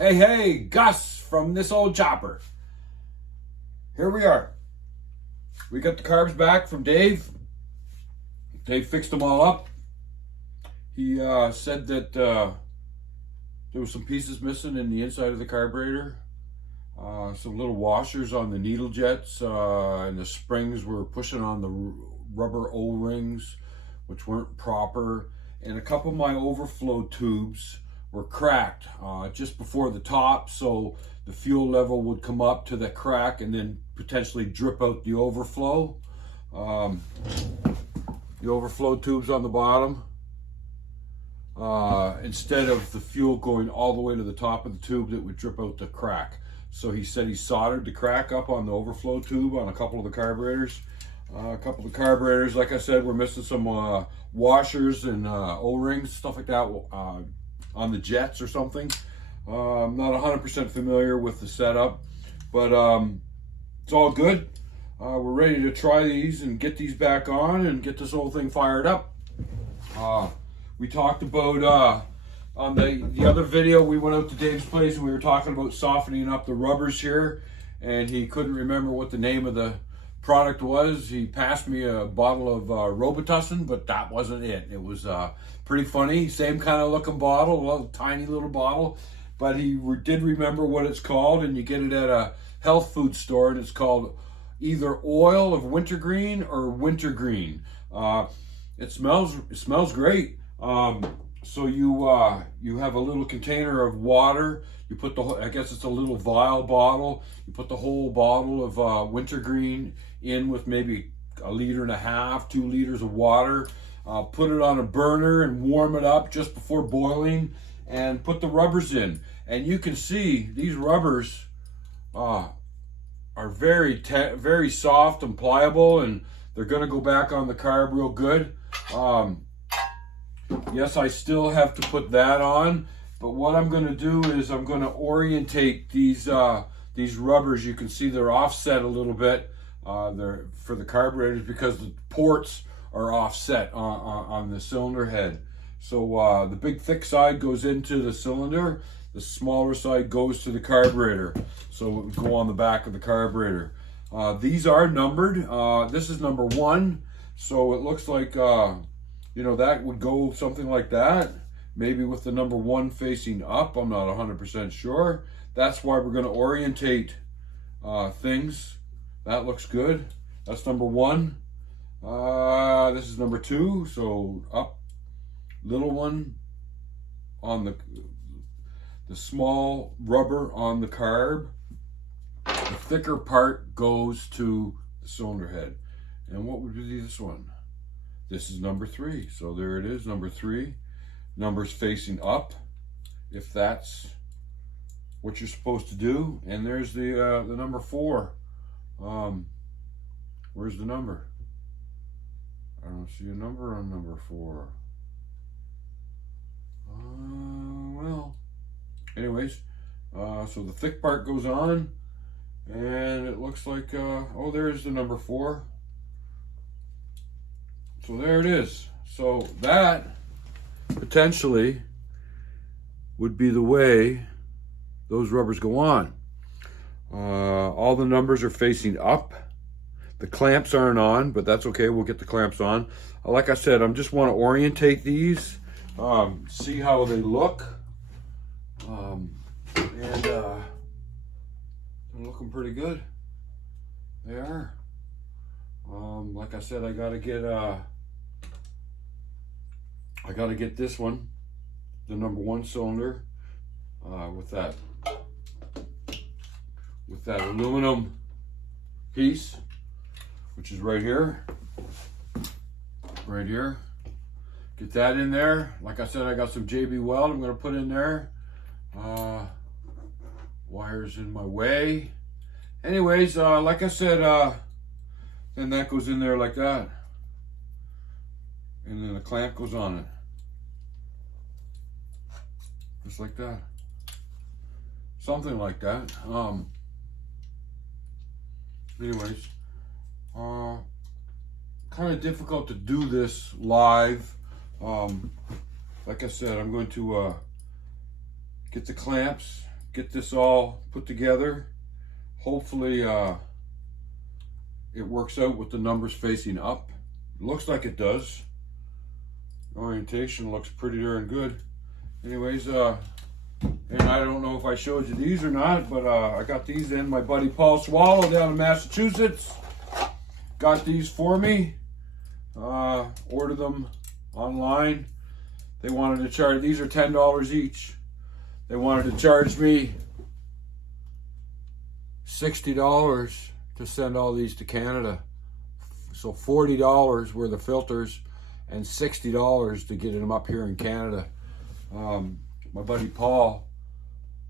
Hey, Gus from this old chopper. Here we are. We got the carbs back from Dave. Dave fixed them all up. He said that there was some pieces missing in the inside of the carburetor. Some little washers on the needle jets, and the springs were pushing on the rubber O-rings, which weren't proper. And a couple of my overflow tubes were cracked just before the top, so the fuel level would come up to the crack and then potentially drip out the overflow. The overflow tubes on the bottom, instead of the fuel going all the way to the top of the tube, that would drip out the crack. So he said he soldered the crack up on the overflow tube on a couple of the carburetors. Like I said, we're missing some washers and O-rings, stuff like that, on the jets or something. I'm not 100% familiar with the setup, but it's all good. We're ready to try these and get these back on and get this whole thing fired up. We talked about on the other video, we went out to Dave's place and we were talking about softening up the rubbers here, and he couldn't remember what the name of the product was. He passed me a bottle of Robitussin, but that wasn't it. It was pretty funny, same kind of looking bottle, a little tiny little bottle, but he did remember what it's called, and you get it at a health food store, and it's called either oil of wintergreen or wintergreen. It smells great. So you have a little container of water. You put I guess it's a little vial bottle. You put the whole bottle of wintergreen in with maybe 1.5 liters, 2 liters of water. Put it on a burner and warm it up just before boiling, and put the rubbers in. And you can see these rubbers are very soft and pliable, and they're going to go back on the carb real good. Yes, I still have to put that on, but what I'm going to do is I'm going to orientate these rubbers. You can see they're offset a little bit. They're for the carburetors because the ports are offset on the cylinder head. So the big thick side goes into the cylinder, the smaller side goes to the carburetor. So it would go on the back of the carburetor. These are numbered. This is number 1, so it looks like that would go something like that, maybe with the number 1 facing up. I'm not 100% sure. That's why we're going to orientate things. That looks good. That's number 1. This is number 2, so up, little one on the small rubber on the carb. The thicker part goes to the cylinder head. And what would be this one? This is number 3. So there it is, number 3. Numbers facing up, if that's what you're supposed to do. And there's the number 4. Where's the number? I don't see a number on number 4. Well, anyways, so the thick part goes on, and it looks like, oh, there's the number 4. So there it is. So that potentially would be the way those rubbers go on. All the numbers are facing up. The clamps aren't on, but that's okay. We'll get the clamps on. Like I said, I just want to orientate these, see how they look. And they're looking pretty good. They are. Like I said, I gotta get this one, the number 1 cylinder, with that aluminum piece, which is right here. Get that in there. Like I said, I got some JB Weld I'm gonna put in there. Wires in my way. Anyways, like I said, then that goes in there like that. And then the clamp goes on it. Just like that. Something like that. Anyways, kind of difficult to do this live. Like I said, I'm going to get the clamps, get this all put together. Hopefully it works out with the numbers facing up. It looks like it does. Orientation looks pretty darn good. Anyways, and I don't know if I showed you these or not, but I got these in. My buddy Paul Swallow down in Massachusetts got these for me. Ordered them online. They wanted to charge, these are $10 each. They wanted to charge me $60 to send all these to Canada. So $40 were the filters and $60 to get them up here in Canada. My buddy Paul,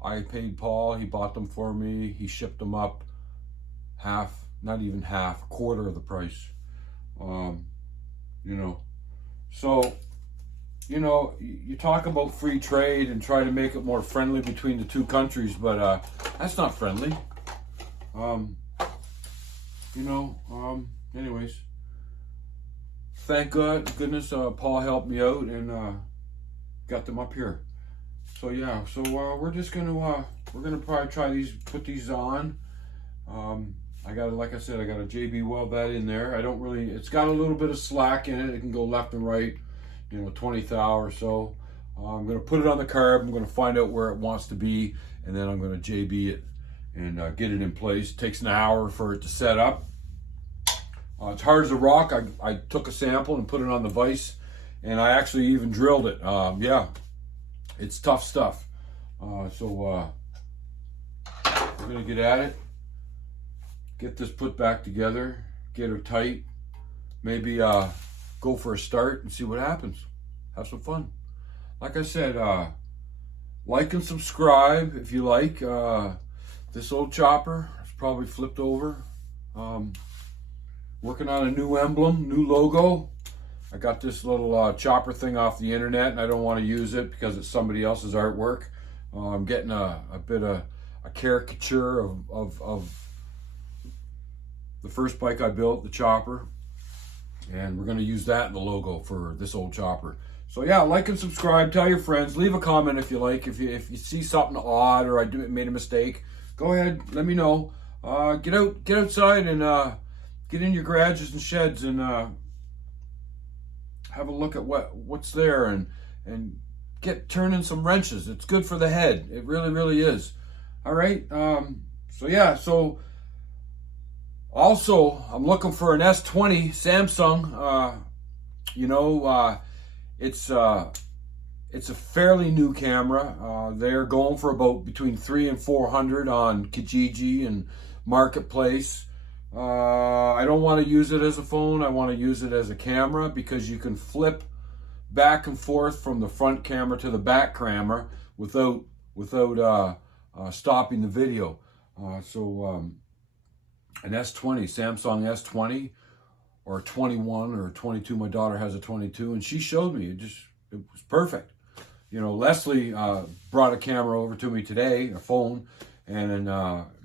I paid Paul, he bought them for me, he shipped them up half, not even half, quarter of the price. You know, so, you know, you talk about free trade and try to make it more friendly between the two countries, but that's not friendly. You know, anyways, thank goodness Paul helped me out and got them up here. So yeah, so we're just gonna we're gonna probably try these, put these on. I got, like I said, I got a JB Weld that in there. I don't really, it's got a little bit of slack in it. It can go left and right, you know, 20 thou or so. I'm gonna put it on the carb. I'm gonna find out where it wants to be, and then I'm gonna JB it and get it in place. It takes an hour for it to set up. It's hard as a rock. I took a sample and put it on the vise, and I actually even drilled it. Yeah, it's tough stuff. So we're gonna get at it, get this put back together, get her tight, maybe go for a start and see what happens. Have some fun. Like I said, like and subscribe if you like. This old chopper is probably flipped over. Working on a new emblem, new logo. I got this little chopper thing off the internet, and I don't want to use it because it's somebody else's artwork. I'm getting a bit of a caricature of the first bike I built, the chopper, and we're going to use that in the logo for this old chopper. So yeah, like and subscribe, tell your friends, leave a comment if you like. If you see something odd or I made a mistake, go ahead, let me know. Get outside and get in your garages and sheds and have a look at what's there and get turning some wrenches. It's good for the head. It really, really is. All right. So yeah. So also, I'm looking for an S20 Samsung. You know, it's a fairly new camera. They're going for about between $300 and $400 on Kijiji and Marketplace. I don't want to use it as a phone. I want to use it as a camera because you can flip back and forth from the front camera to the back camera without stopping the video. So an S20, Samsung S20 or 21 or 22. My daughter has a 22, and she showed me it was perfect. You know, Leslie brought a camera over to me today, a phone, and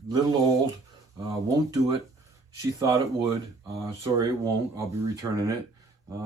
little old, won't do it. She thought it would. Sorry, it won't. I'll be returning it.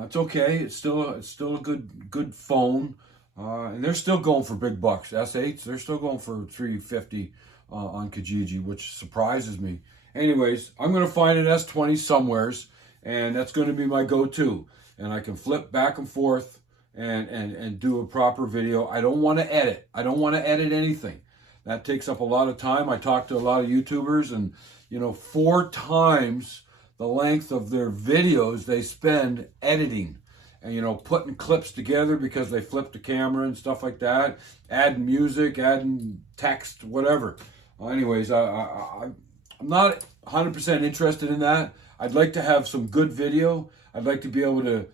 It's okay. It's still a good phone, and they're still going for big bucks. S8s, they're still going for $350 on Kijiji, which surprises me. Anyways, I'm gonna find an S20 somewheres, and that's going to be my go-to. And I can flip back and forth and do a proper video. I don't want to edit. I don't want to edit anything. That takes up a lot of time. I talk to a lot of YouTubers, and you know, 4 times the length of their videos they spend editing and, you know, putting clips together because they flip the camera and stuff like that, adding music, adding text, whatever. Anyways, I'm not 100% interested in that. I'd like to have some good video. I'd like to be able to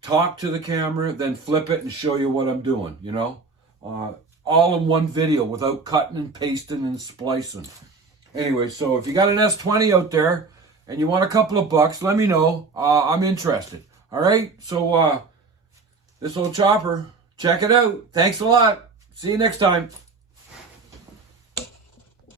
talk to the camera, then flip it and show you what I'm doing, you know, all in one video without cutting and pasting and splicing. Anyway, so if you got an S20 out there and you want a couple of bucks, let me know. I'm interested. All right? So this old chopper, check it out. Thanks a lot. See you next time.